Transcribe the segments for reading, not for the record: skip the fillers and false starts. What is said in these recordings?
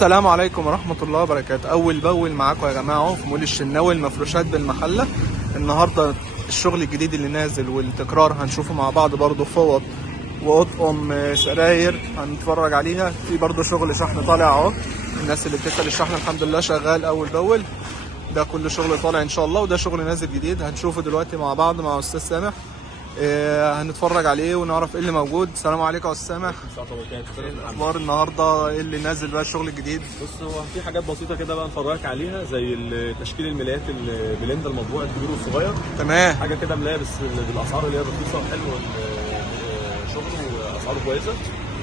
السلام عليكم ورحمة الله وبركاته. أول بأول معاكم يا جماعة في مول الشناوي المفروشات بالمحلة. النهاردة الشغل الجديد اللي نازل والتكرار هنشوفه مع بعض، برضو فوط وأطقم سراير هنتفرج عليها. في برضو شغل شحن طالع اهو، الناس اللي بتسأل الشحن الحمد لله شغال أول بأول. ده كل شغل طالع إن شاء الله، وده شغل نازل جديد هنشوفه دلوقتي مع بعض مع أستاذ سامح. هنتفرج عليه ونعرف ايه اللي موجود. السلام عليكم يا استاذ سامح. اخبار النهارده ايه اللي نازل بقى الشغل الجديد؟ بص، هو في حاجات بسيطه كده بقى نفرجك عليها، زي تشكيل الملايات البلند المطبوع الكبير والصغير. تمام. حاجه كده ملايه بس بالاسعار اللي هي رخيصه وحلوه الشغل واسعاره كويسه.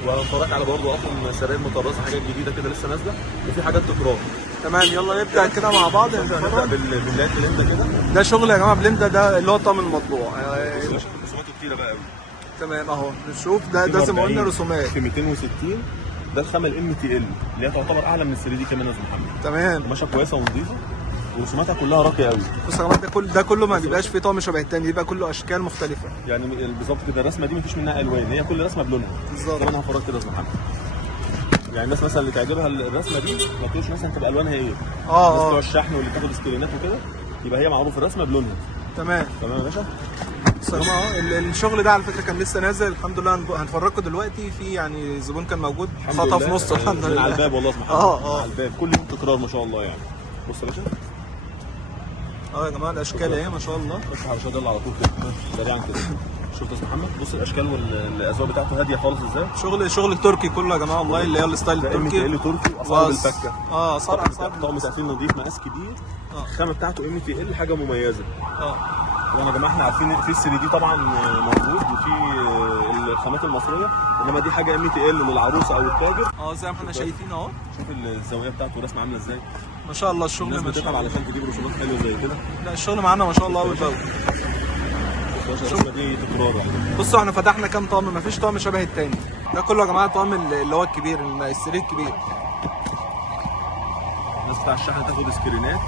وهنفرجك على برضه اطقم سراير مطرزه، حاجات جديده كده لسه نازله، وفي حاجات تكرار. تمام، يلا نبدا كده مع بعض. نبدا بالملايات بلند كده. ده شغل يا جماعه بليندا، ده اللي هو طقم المطبوع. رسوماته كتيره بقى قوي. تمام اهو نشوف ده زي ما قلنا رسومات في 260. ده الخامه الام تي ال اللي هي تعتبر اعلى من ال 3 دي كمان يا استاذ محمد. تمام، قماشه كويسه ونظيفه ورسوماتها كلها راقيه قوي. بص يا جماعه ده كله ما بيبقاش فيه طقم شبه التاني، يبقى كله اشكال مختلفه. يعني بالظبط كده، الرسمه دي مفيش منها الوان، هي كل رسمه بلونها. بالظبط. طب انا هفرجك كده يا استاذ محمد. يعني الناس مثلا اللي تعجبها الرسمه دي ما تقولش مثلا تبقى الوانها ايه. الناس بتوع الشحن واللي بتاخد سكرينات وكده، يبقى هي معروف الرسمه بلونها. تمام تمام يا باشا. بص يا جماعه الشغل ده على فكره كان لسه نازل الحمد لله. هنفرجكم دلوقتي في يعني زبون كان موجود خطف في نص الحمد لله على الباب والله يا استاذ محمد. على الباب كل يوم تكرار ما شاء الله يعني. بص يا باشا يا جماعه الاشكال اهي ما شاء الله. بص على الشغل على طول كده سريعا كده. شفت يا استاذ محمد؟ بص الاشكال والازواج بتاعته هاديه خالص ازاي. شغل تركي كله يا جماعه والله، اللي هي الستايل التركي. ام تركي واسعار بالفكه. اسعار طقم تقفيل نظيف مقاس كبير. الخامه بتاعته ام تي ال حاجه مميزه. طبعا يا جماعه احنا عارفين في السي دي طبعا موجود، وفي الخامات المصريه، انما دي حاجه ام تي ال للعروسه او التاجر. زي ما احنا شايفين اهو. شوف الزاويه بتاعته والرسمه عامله ازاي. ما شاء الله الشغل الناس بتتعب علشان تجيب رسومات حلوه زي كده. لا الشغل معانا ما شاء الله اول باول. الرسمه دي تكرار يعني. بصوا احنا فتحنا كام طقم، مفيش طقم شبه التاني. ده كله يا جماعه طقم اللي هو الكبير، السرير الكبير. الناس بتاع الشحن تاخد سكرينات.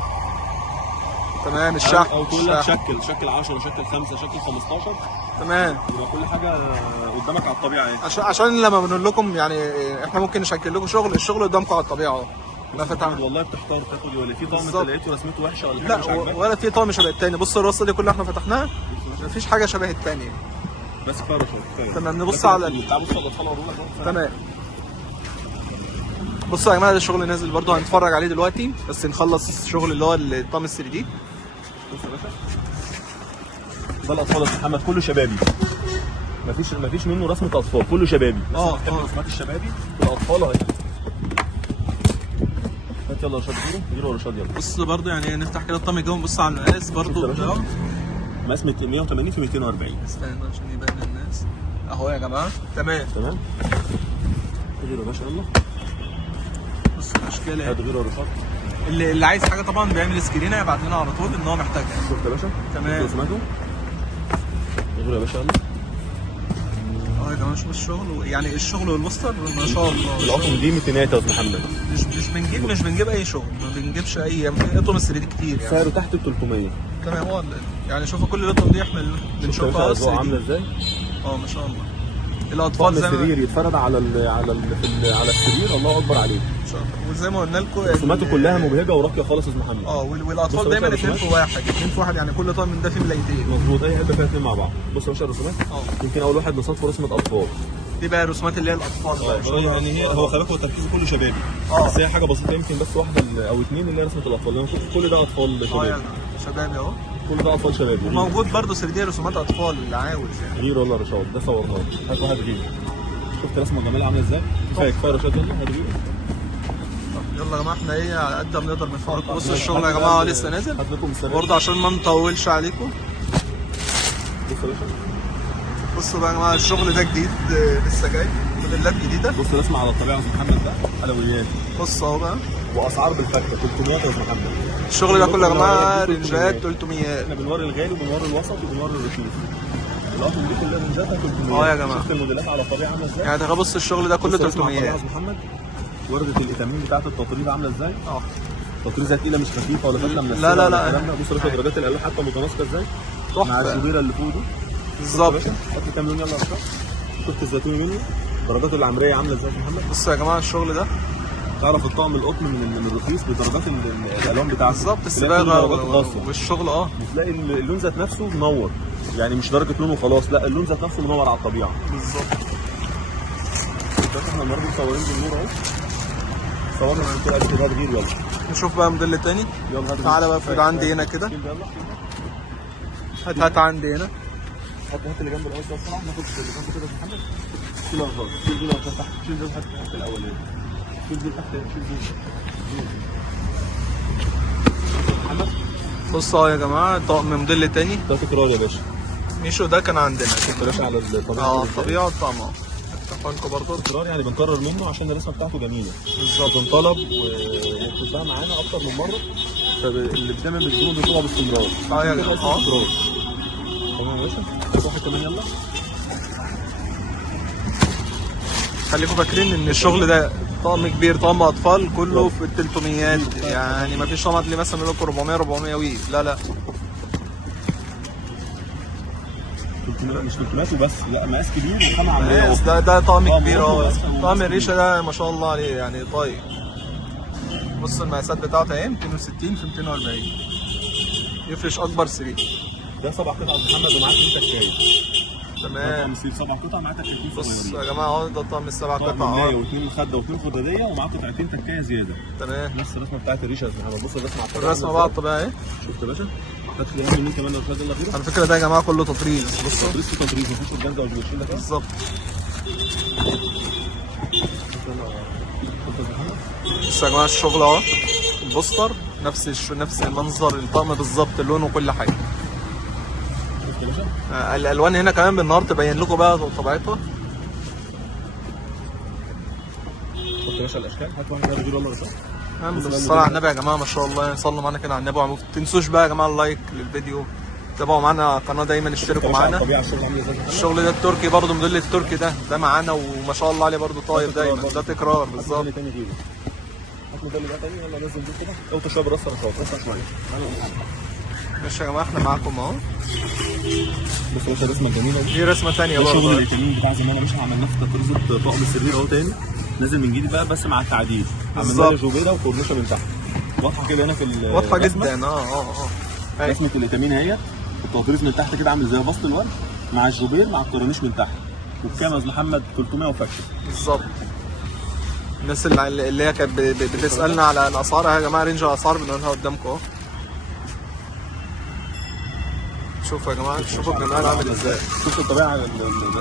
تمام. الشحن او تقول لك شكل 10 شكل 5 شكل 15. تمام. يبقى كل حاجه قدامك على الطبيعه يعني. عشان لما بنقول لكم يعني احنا ممكن نشكل لكم الشغل قدامكم على الطبيعه اهو. ما فتحت والله بتحتار تاخد ولا في طقم انت لقيته رسمته وحشه ولا حاجه لا مش عاجباك. ولا في طقم شبه التاني. بص الرصه دي كلها احنا فتحناها مفيش حاجه شبه التاني. بس كفايه رشوه. تمام. نبص على بص على الاطفال اوريك. تمام. بصوا يا جماعه ده الشغل نازل برضه هنتفرج عليه دلوقتي، بس نخلص الشغل اللي هو الطقم 3 دي. بص يا باشا، ده الاطفال يا محمد كله شبابي. مفيش منه رسمه اطفال، كله شبابي. رسمات الشبابي والاطفال اهي. هات يلا يا رشاد غيره ولا رشاد يلا. بص برضه يعني نفتح كده الطقم الجوي، نبص على المقاس برضه. مقاس 180 في 240. استنى عشان يبان للناس اهو يا جماعه. تمام. غيره يا باشا يلا. بص الاشكال اهي. هات غيره يا رشاد. اللي عايز حاجه طبعا بيعمل سكرينه يبعت لنا على طول ان هو محتاجها. شفت يا باشا؟ تمام. رسمته غيره يا باشا يلا. يا جماعه شوف الشغل، يعني الشغل والمستر ما شاء الله. الاطقم دي 200 يا استاذ محمد. مش بنجيب اي شغل، ما بنجيبش اي اطقم السري دي كتير يعني. سعره تحت ال 300. تمام. هو يعني شوفوا كل الاطقم دي احنا بنشوفها اصلا عامله ازاي. ما شاء الله. الاطفال زي ما السرير يتفرد على السرير، الله اكبر عليك. ان شاء الله. وزي ما قلنا لكم رسوماته كلها مبهجه وراقيه خالص يا استاذ محمد. والاطفال دايما 2 في 1 يعني كل طقم من ده فيه ملايتين. مظبوط، اي حته فيها 2 مع بعض. بص يا باشا الرسومات. يمكن اول واحد نصاب في رسمه اطفال. دي بقى الرسومات اللي هي الاطفال بقى. يعني هو خلي بالك، هو تركيزه كله شبابي. بس هي حاجه بسيطه، يمكن بس واحده او 2 اللي هي رسمه الاطفال. لان كل ده اطفال شبابي. شبابي اهو. كل ده اطفال شبابي. وموجود برضه 3 دي رسومات اطفال اللي عاوز يعني. غير والله يا رشاد، ده صورناه. هات واحد غير. شفت رسمه جميله عامله ازاي؟ كفايه رشاد يلا هات غير. يلا يا جماعه احنا ايه على قد ما نقدر نتفرج. بصوا الشغل يا جماعه لسه نازل برضه عشان ما نطولش عليكم. بصوا يا باشا. بصوا بقى يا جماعه الشغل ده جديد لسه جاي، موديلات جديده. بص رسمه على الطبيعه يا استاذ محمد، ده حلويات. بص اهو بقى. واسعار بالفكه 300 يا استاذ محمد. الشغل ده كله يا جماعه رنجات 300. احنا بنوري الغالي وبنوري الوسط وبنوري الرخيص. الاطقم دي كلها رنجاتها 300. يا جماعه شفت الموديلات على الطبيعه عامله ازاي؟ يعني بص الشغل ده كله 300 يا استاذ محمد. ورده الاتامين بتاعت التطريز عامله ازاي؟ تطريزها تقيله مش خفيفه ولا فاتله من لا لا لا. بص يا باشا درجات الالوان حتى متناسقه ازاي؟ تحفه مع الزبيره اللي فوق دي. بالظبط. حط كام لون يلا يا باشا. شفت الزيتوني منه، درجاته العمريه عامله ازاي يا محمد؟ بصوا يا جماعه الشغل ده تعرف الطقم القطن من الرخيص بدرجات الالوان بتاعته بالظبط، تلاقي كل درجات الصباغه خاصه، والشغل. بتلاقي اللون ذات نفسه منور، يعني مش درجه لون وخلاص، لا اللون ذات نفسه منور على الطبيعه. بالظبط. احنا النهارده مصورين بالنور اهو، صورنا في الصوره دي غير. يلا نشوف بقى موديل تاني. يلا هات. تعالى بقى في عندي هنا كده. هات عندي هنا. هات اللي جنب الاول ده بسرعه، ناخد اللي جنب كده يا محمد. شيل خالص، شيل دول تحت، شيل دول تحت الاولاني، شيل دول تحت، شيل دول. محمد بص اهو يا جماعه، طقم موديل تاني. ده تكرار يا باشا. ميشو ده كان عندنا يا باشا على الطبيعه. الطبيعه والطعم. افتحوا لكم برضه. تكرار يعني بنكرر منه عشان الرسمه بتاعته جميله. بالظبط. بتنطلب وبتتباع معانا اكتر من مره، فاللي بتعمل بالزبون بيطلبها باستمرار. يا جماعه. تمام يا باشا. هات واحد كمان يلا. خليكم فاكرين ان الشغل ده طقم كبير، طقم اطفال، كله في ال 300. يعني ما فيش طقم اللي مثلا يقول لكم 400 وي، لا 300 مش 300 وبس، لا مقاس كبير وخامه عمليه. ده طقم كبير اهو. طقم الريشه ده ما شاء الله عليه يعني طيب. بص المقاسات بتاعته اهي، 260 في 240، يفرش اكبر سرير. ده 7 قطع محمد ومعاك 2 تكايه. تمام. 7 قطع معاك تكايتين بص صغيرين. يا جماعه اهو، ده طقم السبع قطع ملايه واثنين مخده و2 خداديه ومعاك قطعتين تكايه زياده. تمام. نفس الرسمه بتاعت الريشه يا محمد. بص الرسمه على الطبيعه. الرسمه بقى على الطبيعه اهي. شفت يا باشا؟ هات لي هم مين كمان لو تفضل يلا غيره. على فكره ده يا جماعه كله تطريز. بصوا تطريز في تطريز، مفيش اورجانزا ولا بوشين ده كده. بالظبط. بصوا يا جماعه الشغل اهو، البوستر نفس المنظر، الطقم بالظبط، اللون وكل حاجه. شفت يا باشا؟ الالوان هنا كمان بالنهار تبين لكم بقى طبيعتها. شفت يا باشا الاشكال؟ هات واحد كده يلا بس. بالصلاة على النبي يا جماعه، ما شاء الله يعني، صلوا معانا كده على النبي. وما تنسوش بقى يا جماعه اللايك للفيديو، تابعوا معانا القناه دايما، اشتركوا معانا. الطبيعه الشغل عامل ازاي؟ الشغل ده التركي برضه، موديل التركي ده معانا، وما شاء الله عليه برضه طاير دايما. ده تكرار بالظبط. هات موديل بقى تاني يلا، نزل دول كده. او تشرب راسها شويه. ماشي يا جماعه، احنا معاكم اهو. بص يا باشا الرسمه الجميله دي. دي رسمه ثانيه برضه. الشغل الايطاليين بتاع زمان يا باشا، عملناه في تطريزه طقم السرير اهو تاني، نازل من جديد بقى بس مع التعديل. عملنا له جوبيره وكورنيشه من تحت، واضحه كده هنا في واضحه جدا. رسمه اليتامين اهي، التطريز من تحت كده عامل زي بسط الورد مع الجوبير مع الكورنيش من تحت، وبكام يا محمد؟ 300 وفكه. بالظبط. الناس اللي هي كانت بتسالنا على الاسعار يا جماعه، رينج الاسعار بنقولها قدامكم اهو. شوفوا يا جماعه، شوفوا الجمال عامل ازاي. شفت الطبيعه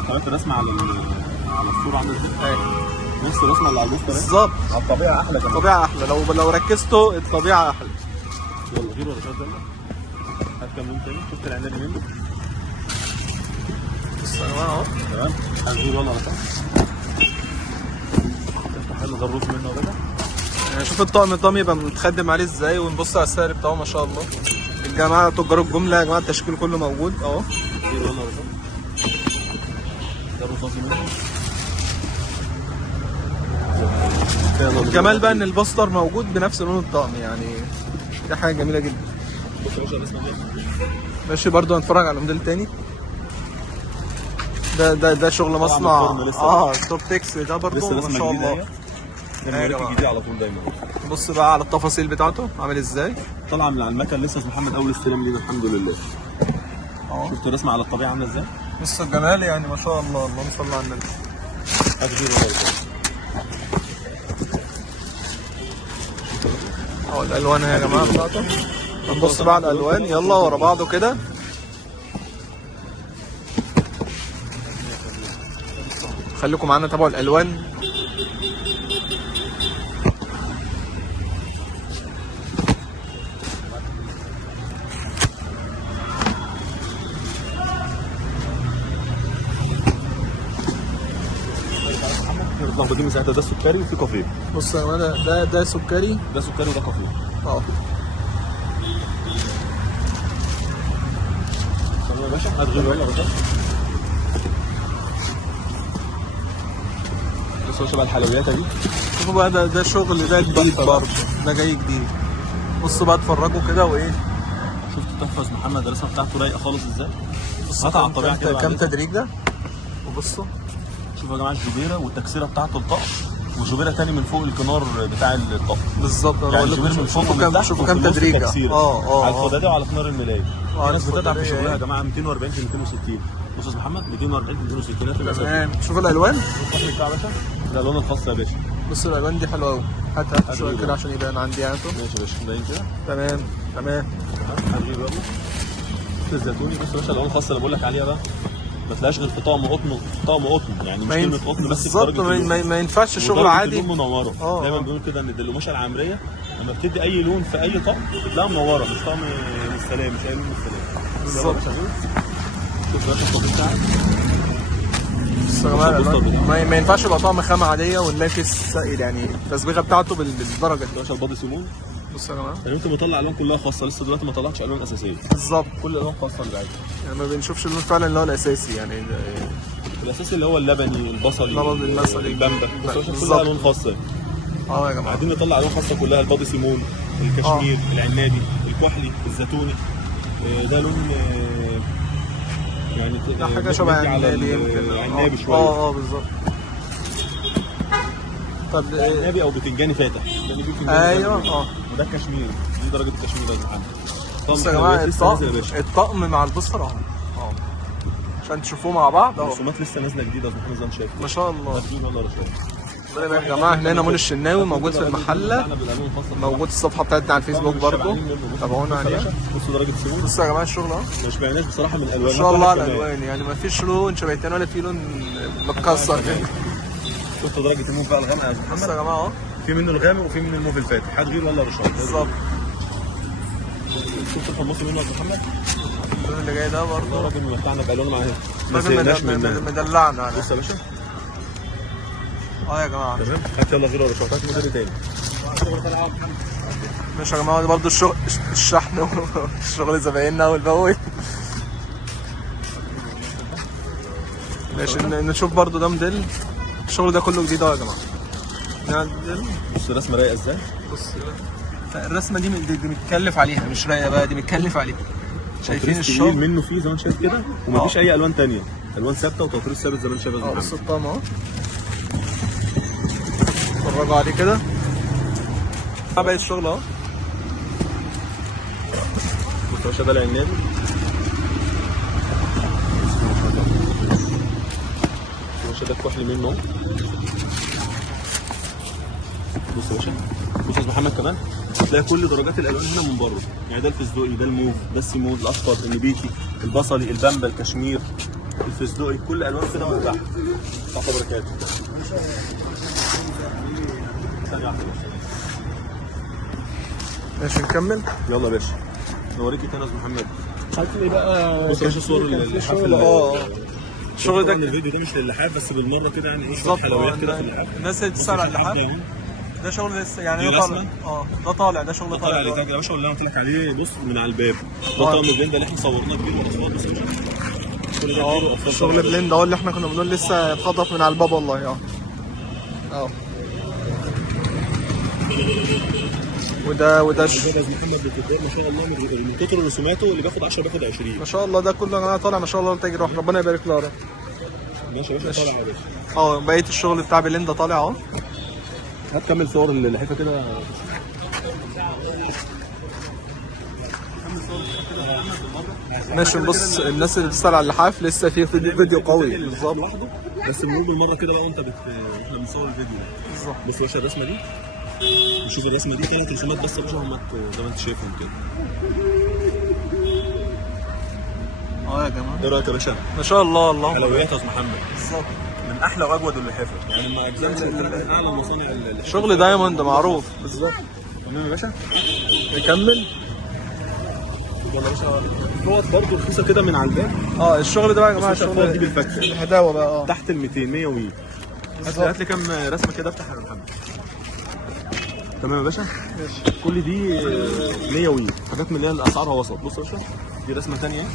كمان الرسمه على الصوره عامله ازاي؟ نفس الرسمه اللي على البوستر بالظبط. على الطبيعه احلى كمان. الطبيعه احلى، لو ركزتوا الطبيعه احلى. يلا غير ولا شايف يلا. هات كام لون تاني. شفت العناب منه. بص يا جماعه اهو. تمام. هنغير ولا لا؟ حلو ده الروس منه ولا يعني شوف الطقم يبقى متخدم عليه ازاي، ونبص على السعر بتاعه ما شاء الله. الجماعه تجار الجمله يا جماعه، التشكيل كله موجود اهو. غير ولا لا؟ ده الرصاص منه. الجمال بقى ان البوستر موجود بنفس لون الطقم، يعني دي حاجه جميله جدا. بص يا باشا الرسمه دي. ماشي برضو هنتفرج على موديل تاني. ده شغل مصنع توب تكس ده برضو ما شاء الله. ده جديد على طول دايما. بص بقى على التفاصيل بتاعته عامل ازاي. طالعه من على المكن لسه محمد، اول استلام لينا الحمد لله. شفت الرسمه على الطبيعه عامله ازاي؟ بص الجمال يعني ما شاء الله، اللهم صل على النبي. هات دي برضه. اهو الالوان يا جماعه بتاعته. هنبص بقى على الالوان يلا ورا بعضه كده. خليكم معانا تابعوا الالوان. اللحظه دي مساحتها ده سكري وفي كافيه. بص يا جماعه ده سكري. ده سكري وده كافيه. ثانيه يا باشا. هات غير ولا باشا. بصوا شبه الحلويات دي. شوفوا بقى ده شغل، ده جديد برضه، ده جاي جديد. بصوا بقى اتفرجوا كده وايه. شفت تحفظ محمد الرسمه بتاعته رايقه خالص ازاي؟ قطع على الطبيعه كده. كام تدريج ده. وبصوا شوفوا يا جماعه الجبيره والتكسيره بتاعته الطقم وجبيره تاني من فوق الكنار بتاع الطقم. بالظبط. انا يعني بقول جبير لكم من فوق ومن كام، تحت شوفوا كام وفي النص تدريجه. تكسيرة. على الفضاديه وعلى كنار الملايه. في ناس بتتعب في شغلها يا جماعه 240 في 260. بص يا استاذ محمد 240 في 260 في الاساس. تمام. شوف الالوان. الفصل بتاع باشا ده الالوان الخاصه يا باشا. بص الالوان دي حلوه قوي. هات شويه كده عشان يبان عندي يعني. ماشي يا باشا باين كده. تمام. هنجيب يلا الزيتوني. بص يا باشا الالوان الخاصه اللي بقول لك عليها بقى ما تلاقيش غير في طقم قطن. طقم قطن يعني مش كلمه قطن بس. بالظبط. ما ينفعش شغل عادي. اللون منوره. دايما بيقولوا كده ان القماشه العمريه لما بتدي اي لون في اي طقم بتلاقيها منوره. مش طقم السلام، مش اي لون السلام. بالظبط. شوف بقى الخط بتاعك. بص يا جماعه ما ينفعش يبقى طعم خامه عاديه ونلاقي فيه السائل يعني التصبيغه بتاعته بالدرجه دي. يا باشا البادي سيمون. بص يا جماعه يعني انت مطلع الوان كلها خاصه، لسه دلوقتي ما طلعتش الوان اساسيه. بالظبط. كل الالوان خاصه بتاعتها. يعني ما بنشوفش اللون فعلا اللي هو الاساسي يعني. الاساسي اللي هو اللبني، البصلي، البامبا. بس يا باشا كلها الوان خاصه. يا جماعه عايزين نطلع الوان خاصه كلها. البادي سيمون، الكشمير، العنابي، الكحلي، الزيتوني. ده لون يعني ده حاجه شبه عنابي يمكن. عنابي شويه. بالظبط. طب عنابي او بتنجاني فاتح. ايوه. وده كشمير. دي درجه الكشمير يا محمد. بص يا جماعه الطقم مع البوستر اهو عشان تشوفوه مع بعض اهو. الرسومات لسه نازله جديده زي ما حضرتك شايف. ما شاء الله. والله يا جماعه هنا مول الشناوي موجود في المحله. موجود الصفحه بتاعتنا على الفيسبوك برضه. تابعونا عليها. بصوا درجه السموم. بصوا يا جماعه الشغل اهو. ما شبعناش بصراحه من الالوان. ما شاء الله على الالوان يعني ما فيش لون شبه التاني ولا في لون متكسر كده. شفت درجه الموف بقى الغامقه يا محمد. بصوا يا جماعه اهو. في منه الغامق وفي منه الموف الفاتح. حد غير ولا رشاق. بالظبط. شفت الحمص منه يا محمد. اللون اللي جاي ده برضه الراجل ممتعنا بالوان معاه. مدلعنا. بص يا باشا. يا جماعه تمام. هات يلا غير رشاق. هات موديل تاني. ماشي يا جماعه. برضه الشغل الشحن والشغل زبايننا اول باول. ماشي نشوف برضه ده موديل. الشغل ده كله جديد اهو يا جماعه. بص الرسمه رايقه ازاي. بص الرسمه دي متكلف عليها مش رايقه بقى، دي متكلف عليها. شايفين الشغل منه فيه زي ما انت شايف كده ومفيش اي الوان ثانيه. الوان ثابته وتطريز ثابت زي ما انت شايف. بص الطقم اهو. اتفرجوا عليه كده. باقي الشغل اهو. بص يا باشا ده العنابي. بص ده الكحلي منه. بص يا باشا. بص يا محمد كمان هتلاقي كل درجات الالوان هنا من بره. يعني ده الفستقي، ده الموف، ده السيمون، الاصفر، النبيتي، البصلي، البامبا، الكشمير، الفستقي، كل الوان كده من تحت. تحت بركاته. ثانيه واحده بس. ماشي نكمل. يلا يا باشا نوريك تاني يا محمد. هات لي بقى. بص يا باشا صور اللحاف. الشغل ده الفيديو ده مش للحاف بس بالمره كده يعني ايه حلويات كده في اللحاف. الناس اللي بتسال على اللحاف ده شغل لسه يعني ده طالع. ده طالع. ده شغل طالع يا باشا اللي انا قلت لك عليه. بص من على الباب ده طقم البلند اللي احنا صورناه كبير والاصوات. بس كل ده شغل بلند اهو اللي احنا كنا بنقول لسه اتخطف من على الباب والله. وده محمد بالتدبير ما شاء الله من كتر رسوماته اللي بياخد 10 بياخد 20 ما شاء الله. ده كله يا جماعه طالع ما شاء الله. تاجر روح ربنا يبارك له يا رب. ماشي يا باشا طالع يا باشا. بقيه الشغل بتاع بليندا طالع اهو. هتكمل صور اللحيفه كده. ماشي. نبص الناس اللي بتسال على اللحاف لسه في فيديو قوي بالظبط. بس بنقول بالمره كده بقى وانت احنا بنصور الفيديو بالظبط. بس يا باشا الرسمه دي نشوف الرسمه دي 3 رسومات بس يا باشا هم زي ما انت شايفهم كده. يا جماعه ايه رايك يا باشا؟ ما شاء الله. الله حلويات يا استاذ محمد. بالظبط. من احلى واجود اللحافه يعني ما اجزمش من اعلى مصانع شغل دايموند معروف. بالظبط. تمام يا باشا. نكمل. يلا يا باشا. فوط برضه رخيصه كده من على الباب. الشغل ده بقى يا جماعه الشغل دي بالفكه الهداوه بقى. تحت ال 200 100 وي. هات لي كام رسمه كده افتح يا محمد. تمام يا باشا. ماشي. كل دي 100 وي. حاجات من اللي هي اسعارها وسط. بص يا باشا دي رسمه ثانيه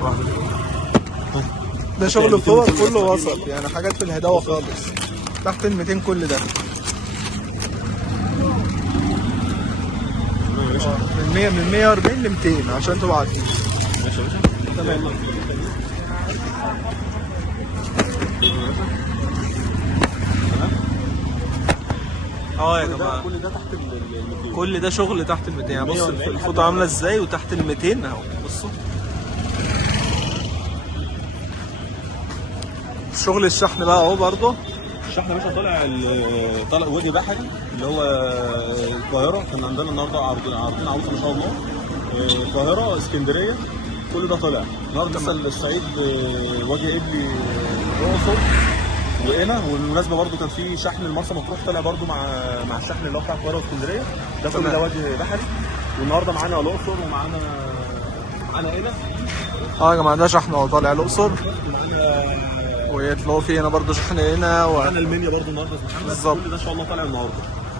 واحده. ده شغل فوق كله وسط يعني حاجات في الهداوه خالص. تحت ال 200 كل ده. من 140 ل 200 عشان تبقوا عارفين. ماشي يا باشا. تمام. يا جماعه كل ده تحت ال 200. كل ده شغل تحت ال 200 يعني. بص 140 الفوطه عامله ازاي وتحت ال 200 اهو. بصوا شغل الشحن بقى اهو برضه. الشحن يا باشا طالع وادي بحري اللي هو القاهره. كان عندنا النهارده عارضين عروض ما شاء الله. القاهره، اسكندريه، كل ده طالع النهارده. لسه الصعيد وادي قبلي، الاقصر وقنا. وبالمناسبه برضو كان في شحن المرسى مطروح طالع برضو مع الشحن اللي هو بتاع القاهره واسكندريه. ده كل ده وادي بحري. والنهارده معانا الاقصر ومعانا قنا. يا جماعه ده شحن اهو طالع الاقصر. ويطلعوا في هنا برضه شحن هنا وعندنا المنيا برضو النهارده. بالظبط. كل ده ان شاء الله طالع النهارده.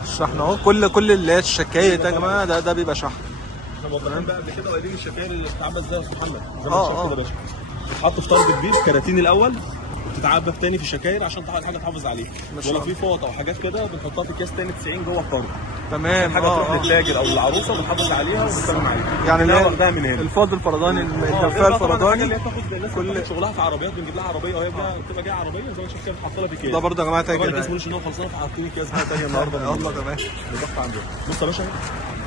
الشحن اهو كل اللي هي الشكاية يا جماعه ده بيبقى شحن. احنا موضحين بقى قبل كده وقايلين الشكاير اللي بتتعبى ازاي يا استاذ محمد. زي ما شفت كده يا باشا. بتتحط في طرد كبير كراتين الاول وتتعبى في تاني في الشكاير عشان حاجه تحافظ عليها. ولا في فوط او حاجات كده بنحطها في اكياس تاني 90 جوه الطرد. تمام. حاجه تروح للتاجر او للعروسه بنحافظ عليها وبنستلم عليها. يعني اللي واخدها من هنا. الفاض الفرداني، الدفايه الفرداني اللي بتاخد الناس كل شغلها في عربيات. بنجيب لها عربيه وهي بتبقى جايه عربيه زي ما شفت كده بتحط لها في كيس. ده برضه يا جماعه تاجر. الكيس ملوش ان هو خلصانه فحاطين كيس بقى تانيه النهارده. يلا تمام. بالضبط عندنا. بص يا باشا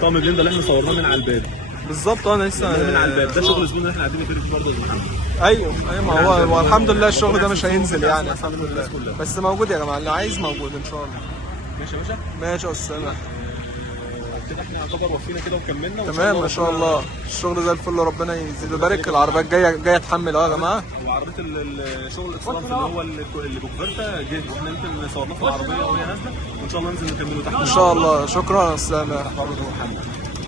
طقم البلند اللي احنا صورناه من على الباب. بالظبط. انا لسه من على الباب ده شغل زميلنا اللي احنا قاعدين فيه برضه. ايوه ما هو الحمد لله الشغل ده مش هينزل يعني الحمد لله. بس موجود يا جماعه اللي عايز موجود ان شاء الله. ماشي يا باشا. ماشي يا استاذ. كده احنا يعتبر وفينا كده وكملنا. تمام ما شاء الله. الشغل زي الفل ربنا يزيد ويبارك. العربيات جايه تحمل يا جماعه. وعربيه الشغل الاكسلانس اللي هو اللي بوكفرتا جه. واحنا يمكن صورناه في العربيه وهي نازله وان شاء الله ننزل نكمله تحت ان شاء الله. شكرا يا استاذ.